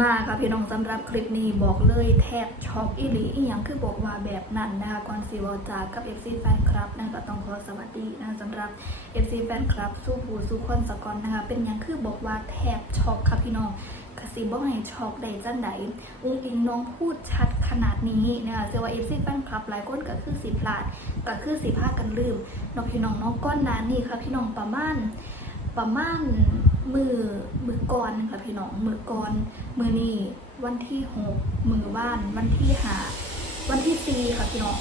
มาค่ะพี่น้องสำหรับคลิปนี้บอกเลยแทบช็อกอีหลีอีหยังคือบอกว่าแบบนั้นนะคะก่อนสีวอจากกับ FC แฟนคลับนะคะต้องขอสวัสดีนะคะสำหรับ FC แฟนคลับสู้ผู้สู้คนสกอนนะคะเป็นยังคือบอกว่าแทบช็อกค่ะพี่น้องกสิบอกให้ช็อกได้จังไดอุ้งอิงน้องพูดชัดขนาดนี้นะคะเสียว่า FC แฟนคลับหลายคนก็คือสิพลาดก็คือสิพากันลืมน้องพี่น้องน้องก้อนนานนี่ค่ะพี่น้องประมาณประมาณ มือมือก่อนค่ะพี่น้องมือก่อนมือนี้วันที่หกมือว่านวันที่หาวันที่สี่ค่ะพี่น้อง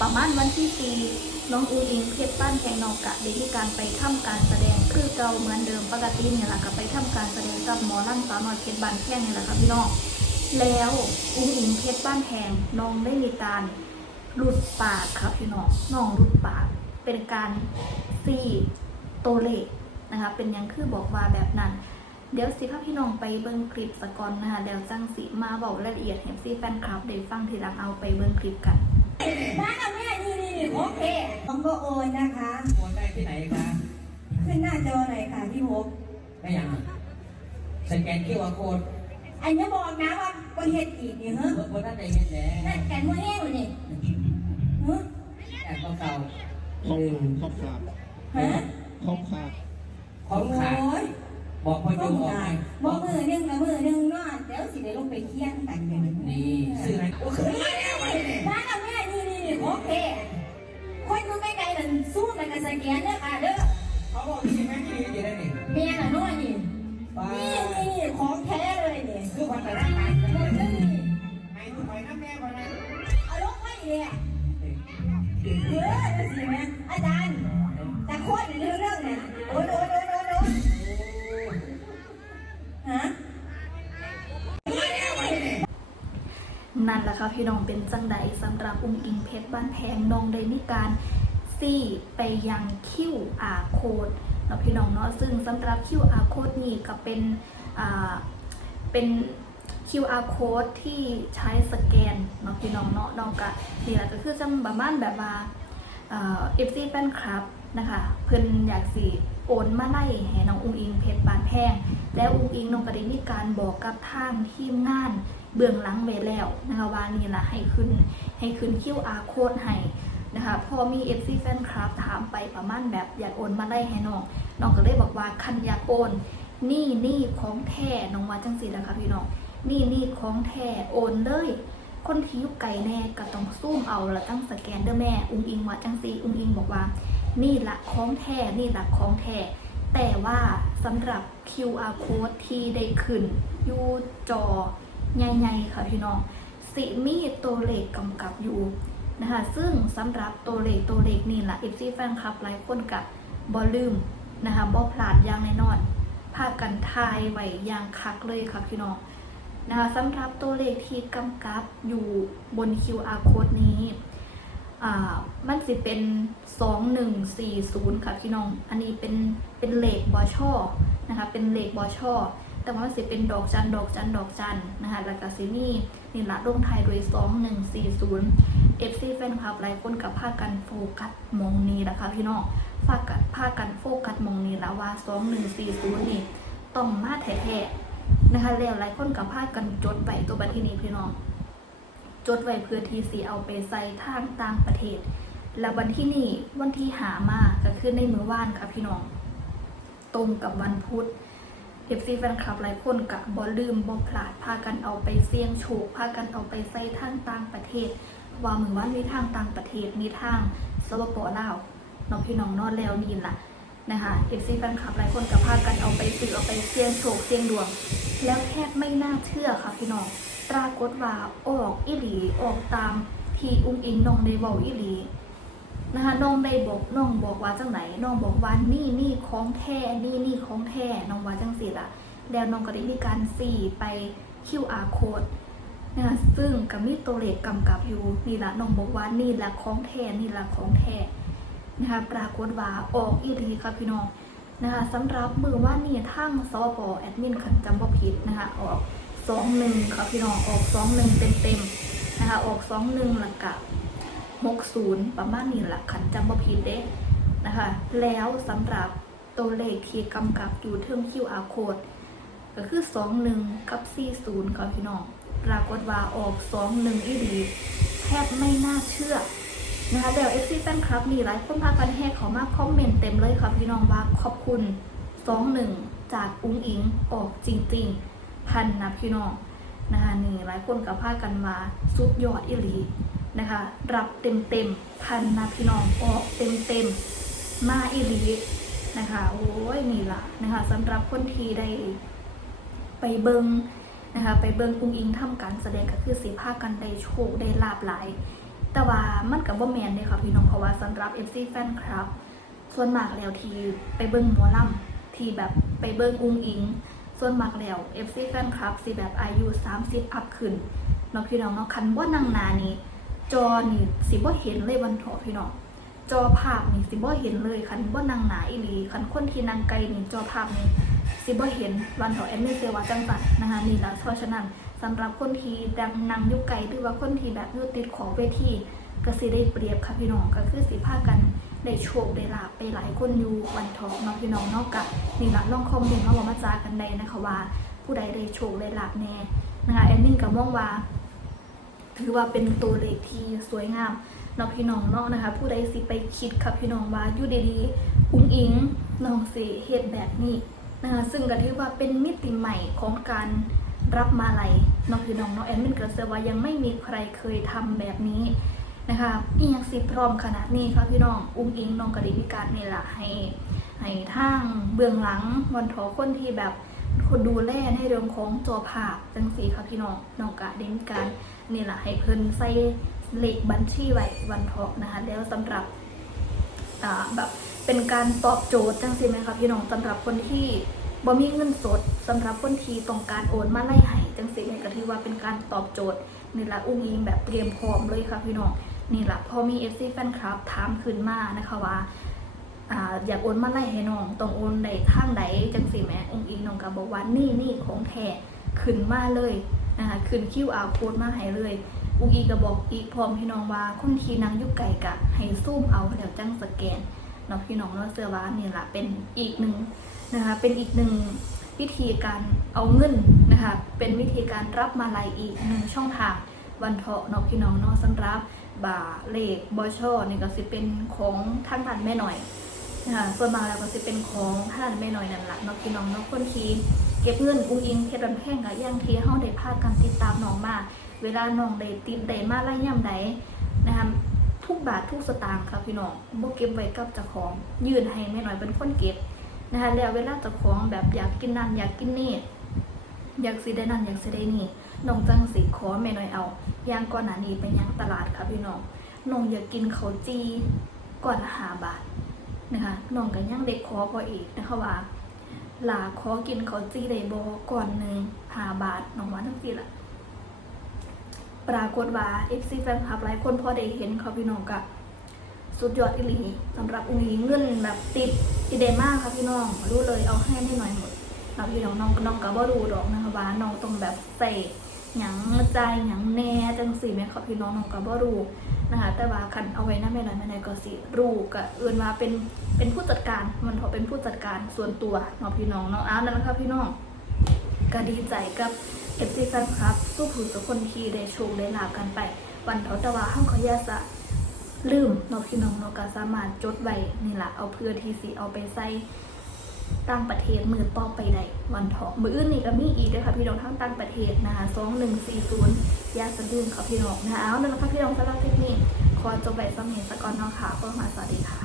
ประมาณวันที่สี่น้องอูอิงเพชรบ้านแพงนอกกะได้มีการไปทำการแสดงคือเก่าเหมือนเดิมปกติเนี่ยแหละก็ไปทำการแสดงกับหมอลำสาวนอยเพชรบ้านแพงนี่แหละค่ะพี่น้องแล้วอุ้งอิงเพชรบ้านแพงน้องได้มีการหลุดปากค่ะพี่น้องน้องหลุดปากเป็นการซีโตวเลข นะคะ เป็นหยังคือบอกว่าแบบนั้น เดี๋ยวสิพาพี่น้องไปเบิ้งคลิปสกอนนะคะเดี๋ยวจังสิมาบอกรายละเอียดเห็นซีแฟนคลับได้ฟังทีหลังเอาไปเบิ้งคลิปกันมากับแม่นี่นี่นี่โอเคต้องก็โอนนะคะโอนได้ที่ไหนคะขึ้นหน้าจอหน่อยค่ะพี่ฮบได้ยังสแกนคิวอาร์โค้ดอันนี้บอกนะว่าประเทศอีกนี่ฮะเมื่อวันนั้นได้เห็นแล้นั่วนกันมือแห้งเลยนี่ฮะแอบเก่าคอมคอมขาดฮะคอมขาดๆ ของขาดโอ้ยบอกพ่อต้จูองออกกาไงรบอกมือหนึ่งกับมือหนึ่งเนาะเดี๋ยวสิได้ลงไปเคียงกันกันนี่ซื้อให้โอ้คือมาแล้วไปเนี่ยมากับแม่นี่นี่นี่โอเคคนดูไม่ไกลนั่นสู้กันกับสแกนเด้อค่ะเด้อ นั่นแหละค่ะพี่น้องเป็นจังใดสำหรับอุ้งอิงเพชรบ้านแพงน้องได้มีการซี่ไปยังคิวอาโคดเนาะพี่น้องเนาะซึ่งสำหรับคิวอาโคดนี่ก็เป็นอ่าเป็น QR code ที่ใช้สแกนเนาะพี่น้องเนาะน้องกะนี่แหละก็คือจังประมาณแบบว่าเอฟซีแฟนคลับนะคะเพิ่นอยากสิโอนมาไล่ให้น้องอุ้งอิงเพชรบานแพง แล้วอุ้งอิงน้องก็ได้มีการบอกกับทางทีมงาน เบื้องหลังไว้แล้วนะคะว่านี่ละให้ขึ้นให้ขึ้น QR code ให้นะคะพอมี FC แฟนคลับถามไปประมาณแบบอยากโอนมาไล่ให้น้องน้องก็เลยบอกว่าคันอยากโอน นี่นี่ของแท้น้องว่าจังสินะคะพี่น้องนี่นี่ของแท้โอนเลยคนที่อยู่ไกลแน่ก็ต้องซูมเอาแล้วตั้งสแกนเด้อแม่อุ้งอิงว่าจังซีอุ้งอิงบอกว่า นี่ละของแท้นี่ละของแท้แต่ว่าสำหรับ QR code ที่ได้ขึ้นอยู่จอ ใหญ่ๆค่ะพี่น้องสิมีตัวเลขกำกับอยู่นะคะซึ่งสำหรับตัวเลขตัวเลขนี่แหละ FC แฟนคลับหลายคนกับบอลลืมนะคะบอพลาดอย่างแน่นอนพากันทายไว้อย่างคักเลยค่ะพี่น้องนะคะสำหรับตัวเลขที่กำกับอยู่บน QR code นี้มันสิเป็น 2140 ค่ะพี่น้อง อันนี้เป็นเป็นเลขบอชอนะคะ เป็นเลขบอชอ แต่ว่ามันสิเป็นดอกจันดอกจันดอกจันนะคะแล้วก็สิมีนี่ละลงไทยโดย 2140 FC แฟนคลับหลายคนกับพากันโฟกัสมองนี้นะคะพี่น้องพากันพากันโฟกัสมองนี้แล้วว่า 2140 นี่ต้องมาแท้ๆนะคะแล้วหลายคนกับพากันจดไว้ตัวบัตรที่นี้พี่น้องจดไว้เพื่อทีสีเอาไปใส่ทางต่างประเทศ แล้ววันที่นี่วันที่หามาก็คือในมือว่านค่ะพี่น้อง ตรงกับวันพุธ เอฟซีแฟนคลับหลายคนกับบอลืมบอพลาดพากันเอาไปเสี่ยงโชคพากันเอาไปใส่ทางต่างประเทศ ว่ามือว่านมีทางต่างประเทศมีทางสปปลาวน้องพี่น้องนอนแล้วนี่ล่ะนะคะเอฟซีแฟนคลับหลายคนกับพากันเอาไปซื้อเอาไปเสี่ยงโชคเสี่ยงดวง แล้วแทบไม่น่าเชื่อค่ะพี่น้องปรากฏว่าออกอีหลีออกตามที่อุ้งอิงน้องได้บอกอีหลี นะคะน้องได้บอกน้องบอกว่าจังไหนน้องบอกว่านี่นี่ของแท้นี่นี่ของแท้น้องว่าจังสิละแล้วน้องก็ได้มีการสี่ไป QR code นะคะซึ่งกับมีตัวเลขกำกับอยู่นี่ละน้องบอกว่านี่ละของแท้นี่ละของแท้นะคะปรากฏว่าออกอีรีค่ะพี่น้องนะคะสำหรับมือว่านี่ทั้งสปแอดมินขันจำบ่ผิดนะคะออกสองหนึ่งค่ะพี่น้องออกสองหนึ่งเต็มเต็มๆนะคะออกสองหนึ่งหลักกะ หกศูนย์ประมาณนี้หลักขันจำบ่ผิดเด้นะคะ แล้วสำหรับตัวเลขที่กำกับอยู่เทิง QR code ก็คือสองหนึ่งกับสี่ศูนย์ค่ะพี่น้อง ปรากฏว่าออกสองหนึ่งอีดีแทบไม่น่าเชื่อนะคะเดี๋ยวเอฟซีแฟนคลับมีหลายคนพากันแหกเขามาคอมเมนต์เต็มเลยค่ะพี่น้องว่าขอบคุณสองหนึ่งจากอุ้งอิงออกจริง ๆ พันนะพี่น้องนะคะนี่หลายคนกับพากันมาสุดยอดอิลี นะคะ รับเต็มเต็มๆพันนะพี่น้องออกเต็มเต็มๆมาอิลีนะคะ โอ้ยนี่ละนะคะสำหรับคนที่ได้ไปเบิงนะคะไปเบิงอุ้งอิงทำการแสดงก็คือสีภาคกันได้โชคได้ลาบหลาย แต่ว่ามันกับว่าแมนเลยค่ะพี่น้องเพราะว่าสำหรับ FC แฟนคลับ ส่วนมากแล้วทีไปเบิ้งหมอลำที่แบบไปเบิ้งอุ้งอิง ส่วนมากแล้ว FC แฟนคลับสิแบบอายุ 30 อัพขึ้นเนาะพี่น้องเนาะคันว่านั่งนานี้ จอนี่สิบ่เห็นเลยวันเถาะพี่น้องจอภาพนี่สิบ่เห็นเลยคันว่นั่งหนาอีหลีคันคนที่นั่งไกลนี่จอภาพนี่สิบ่เห็นวันเถาะแอนไม่เซว่าจังสันนะคะนี่ละเพราะฉะนั้นสำหรับคนที่ดังนั่งยุไกลหรือว่าคนที่แบบยู่ติดขอเวทีก็สิได้เปรียบค่ะพี่น้องก็คือสิพากันได้โชคได้ลาบไปหลายคนอยู่วันทองเนาะพี่น้องนอกกับนี่ละลองคอมเมนต์มาบอกมาจากันได้นะคะว่า ผู้ใดได้โชคได้ลาบแน่นะคะแอนนิ่งกับมองว่า ถือว่าเป็นตัวเลขที่สวยงามนาะพี่น้องเนาะนะคะ ผู้ใดสิไปคิดค่ะพี่น้องว่าอยู่ดีๆอุ้งอิงน้องเสเหตุแบบนี้นะคะซึ่งก็ถือว่าเป็นมิติใหม่ของการรับมาลัยนาะพี่น้องเนาะแอนมินก็เชื่อว่ายังไม่มีใครเคยทำแบบนี้นะคะอียังสิพร้อมขนาดนี้ค่ะพี่น้องอุ้งอิงน้องกระดิพิการนี่แหละให้ให้ทางเบื้องหลังวันทอคนที่แบบ คนดูแลในเรื่องของจอภาพจังสีค่ะพี่น้องน้องกะได้มีการนี่แหละให้เพิ่นใส่เลขบัญชีไว้วันทอนะคะแล้วสำหรับอ่าแบบเป็นการตอบโจทย์จังสิไหมคะพี่น้องสำหรับคนที่บ่มีเงินสดสำหรับคนที่ต้องการโอนมาไล่ให้จังสิแม่ก็ถือว่าเป็นการตอบโจทย์นี่แหละอุ้งอิงแบบเตรียมพร้อมเลยค่ะพี่น้องนี่แหละพอมี FC แฟนคลับถามขึ้นมานะคะว่า อยากโอนมาไล่ให้น้องต้องโอนใดทางใดจังสิแม่องค์อิงน้องก็บอกว่านี่นี่ของแท้ขึ้นมาเลยนะคะขึ้น QR code มาให้เลยอุ้งอิงก็บอกอีพร้อมพี่น้องว่าคนที่นั่งยู่ไกลกะให้ซูมเอาแล้วจังสแกนเนาะพี่น้องเนาะเสื้อว่านี่แหละเป็นอีกหนึ่งนะคะเป็นอีกหนึ่งวิธีการเอาเงินนะคะเป็นวิธีการรับมาลัยอีกหนึ่งช่องทางวันเถาะเนาะพี่น้องเนาะสำหรับบาเลขบอชอนี่ก็สิเป็นของท่านทันแม่หน่อย นะคะส่วนมากแล้วก็สิเป็นของท่านแม่หน่อยนั่นแหละเนาะพี่น้องเนาะคนทีเก็บเงินอุ้งอิงเพชรบันแพงกับย่างทีเฮาได้พากันติดตามน้องมา เวลาน้องได้ติดได้มาไล่ย่ำใดนะคะทุกบาททุกสตางค์ค่ะพี่น้องบ่เก็บไว้กับเจ้าของ ยื่นให้แม่หน่อยเป็นคนเก็บนะคะแล้วเวลาเจ้าของแบบอยากกินนั่นอยากกินนี่อยากสิได้นั่นอยากสิได้นี่น้องจังสิขอแม่น้อยเอาย่างก่อนหน้านี้ไปยังตลาดค่ะพี่น้องน้องอยากกินข้าวจีก่อนหาบาท นะคะน้องก็ยังเด็กขอพออีกนะคะว่าหลาขอกินเขาจีได้บ่ก่อนหนึ่งหาบาทน้องว่าทั้งสี่ละปรากฏว่า FC แฟนคลับหลายคนพอได้เห็นเขาพี่น้องกะสุดยอดอีหลีสำหรับอุ้งอิงเงินแบบติดอีเดมากค่ะพี่น้องรู้เลยเอาให้ได้หน่อยหมดเราพี่น้องน้องน้องก็บ่รู้ดอกนะคะว่าน้องต้องแบบใส่หยังใจหยังแน่จังสีแม่ครับพี่น้องน้องก็บ่รู้ นะคะแต่ว่าคันเอาไว้นะแม่น่อยแม่น่อยก็สิรู้ก็เอื่นว่าเป็นเป็นผู้จัดการมันเขาเป็นผู้จัดการส่วนตัวเนาะพี่น้องเนาะอ้าวนั่นแหละครับพี่น้องก็ดีใจกับเอฟซีแฟนคลับสู้ผู้ทุกคนที่ได้โชคได้ลาบกันไป วันเถาแต่ว่าห้องขอยาสะลืมเนาะพี่น้องเนาะก็สามารถจดไว้นี่แหละเอาเพื่อที่สิเอาไปใส่ ต่างประเทศมือต่อไปได้วันทองมืออื่นนี่ก็มีอีกด้วยค่ะพี่น้องทั้งต่างประเทศนะคะสองหนึ่งสี่ศูนย์ยาสะดุ้งค่ะพี่น้องนะคะเอานั่นแหละค่ะพี่น้องสำหรับคลิปนี้ขอจบไปสำเนียงสกอนน้องค่ะขอมาสวัสดีค่ะ